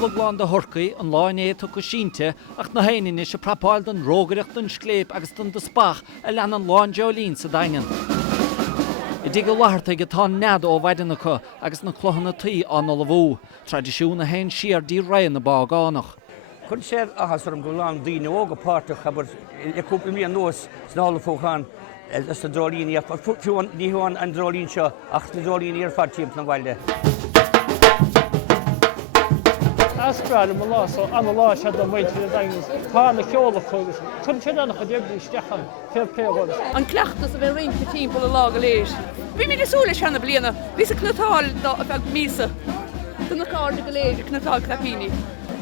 Bolagláán de Thorcaí an láiné tu go sínte ach na héine se prapáil den rógaireacht den scléip agus den de spach a lean an láin deolín sa daingen. I dig go láharta go tá nead ó bhaidena chu agus na chlochanna tí an la bhú, tradiisiúna hen siar dí raon na bágánach. Chun sé achas ar an goláán daoine óga páirteach aber le cúpla míon nuas snála fóchan is na drolíní a fiúin níháin an drolín seo ach na drolíní ar fad tíompla an bhaile. Asprail am lá so an lá se do muinte dagus tá na ceola chugus chun sé annach a déirbhí stechan fé péhil. An cleachtas a bheith rinte timppla a lá go léis. Bhí mí súla sena bliana, bhí sa cnatáil bheith mísa duna cáda go léir cnatáil clapíní.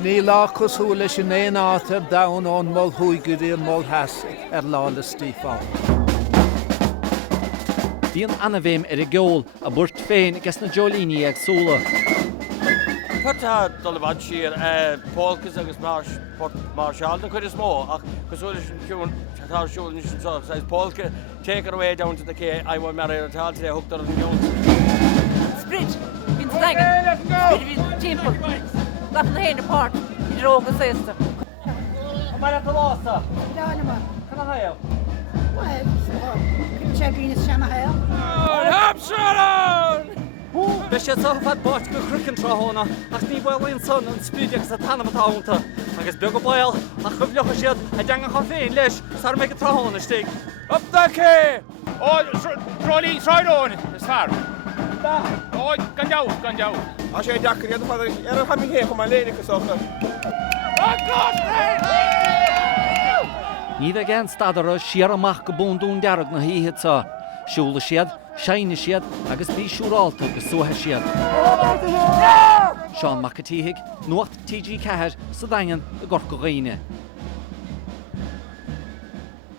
Ní lá cosú leis sin éon átar dain ón mol thuigirí an mol heasig ar lálas tíá. Bhíon anna bhéim ar a gceol a búirt féin agus na deolíní ag súla. Tá dul bhaid siar pólcas agus marseáil na chuid is mó ach cosúla sin ciún tásúil ní sin só pólca take it away down to the quay I want mar ar tal today hooked on the young. Sprit, bhín stagan, bhín timppla, lap na héine páirt, i dróga sésta. Mar a lása? Dána mar. Can I have? Well, sé bíine sena hail. Hampshire! Bes sé fad báit go crucin tráthna ach ní bhfuilon son an spúideach sa tanamtáanta agus be go bail a chublecha siad a deanga chu féin leis sa mé go tráthna stig. Up the quay! Oh, trolley, tróidón, is far. Oh, gan jau. A sé dachar iad fadar ar ha mí hé chum an léine cosachta. Ní bheith gan stadar siar amach go búndún dearag na híhitá. Siúla siad, seine siad agus bhí siúrálta go suathe siad. Seán Macatíigh, nuacht TG Ceathair sa daingan a gorca gaine.